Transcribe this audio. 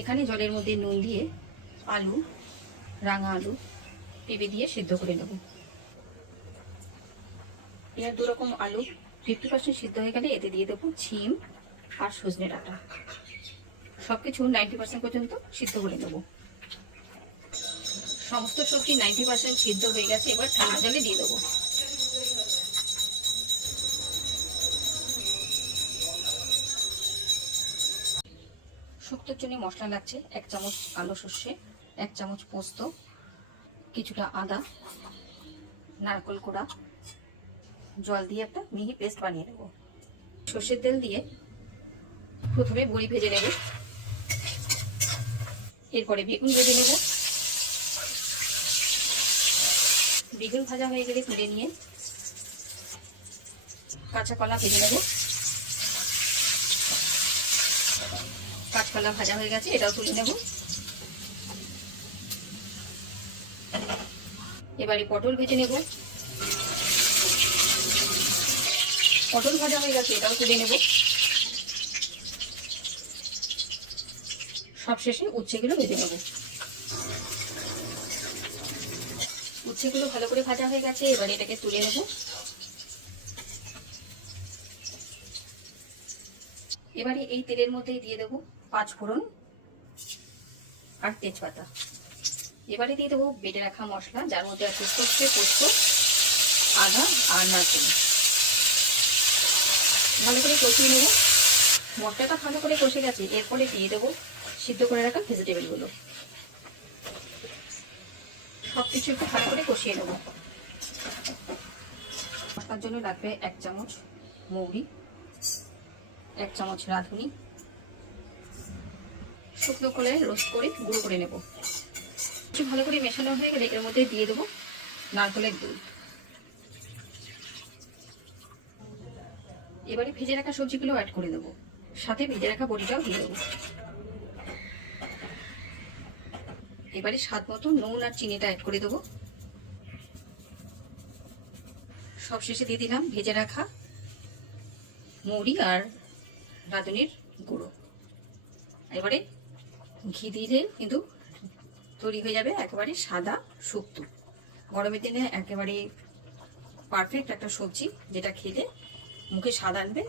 এখানে জলের মধ্যে নুন দিয়ে আলু, রাঙা আলু পেঁপে দিয়ে সিদ্ধ করে নেব। এর দু রকম আলু 50% সিদ্ধ হয়ে গেলে এতে দিয়ে দেবো ছিম আর সজনে ডাঁটা। সবকিছু 90% পর্যন্ত সিদ্ধ করে নেব। সমস্ত সবজি 90% সিদ্ধ হয়ে গেছে, এবার ঠান্ডা জলে দিয়ে দেবো। শুক্তোর জন্য মশলা লাগছে 1 চামচ কালো সর্ষে, 1 চামচ পোস্ত, কিছুটা আদা, নারকেল কোড়া, জল দিয়ে একটা মিহি পেস্ট বানিয়ে নেব। সর্ষের তেল দিয়ে প্রথমে বড়ি ভেজে নেব, এরপরে বেগুন ভেজে নেব। বেগুন ভাজা হয়ে গেলে তুলে নিয়ে কাঁচা কলা ভেজে নেব। কাঁচকলা ভাজা হয়ে গেছে, এটাও তুলে নেব। এবারে পটল ভেজে নেব। পটল ভাজা হয়ে গেছে, এটাও তুলে নেব। সবশেষে উচ্ছেগুলো ভেজে নেব। উচ্ছেগুলো ভালো করে ভাজা হয়ে গেছে, এবারে এটাকে তুলে নেব। এবারে এই তেলের মধ্যে দিয়ে দেবো 5 ফোড়ন আর তেজপাতা। এবারে দিয়ে দেবো বেটে রাখা মশলা, যার মধ্যে আছে সর্ষে, পোস্ত, আদা আর নারকেল। ভালো করে কষিয়ে নেব। মশলাটা ভালো করে কষে গেছে, এরপরে দিয়ে দেবো সিদ্ধ করে রাখা ভেজিটেবলগুলো। সবকিছু একটু ভালো করে কষিয়ে নেব। মশলার জন্য লাগবে 1 চামচ মৌরি, 1 চামচ রাঁধুনি, শুকনো খোলায় রোস্ট করে গুঁড়ো করে নেব। কিছু ভালো করে মেশানো হয়ে গেলে এর মধ্যে দিয়ে দেবো নারকেলের দুধ। এবারে ভেজে রাখা সবজিগুলো অ্যাড করে দেবো, সাথে ভেজে রাখা বড়িটাও দিয়ে দেবো। এবারে স্বাদ মতো নুন আর চিনিটা অ্যাড করে দেবো। সবশেষে দিয়ে দিলাম ভেজে রাখা মৌরি আর রাঁধুনির গুঁড়ো। এবারে ঘি দিলে কিন্তু তৈরি হয়ে যাবে একেবারে সাদা শুক্তো। গরমের দিনে একেবারে পারফেক্ট একটা সবজি, যেটা খেলে মুখে স্বাদ আনবে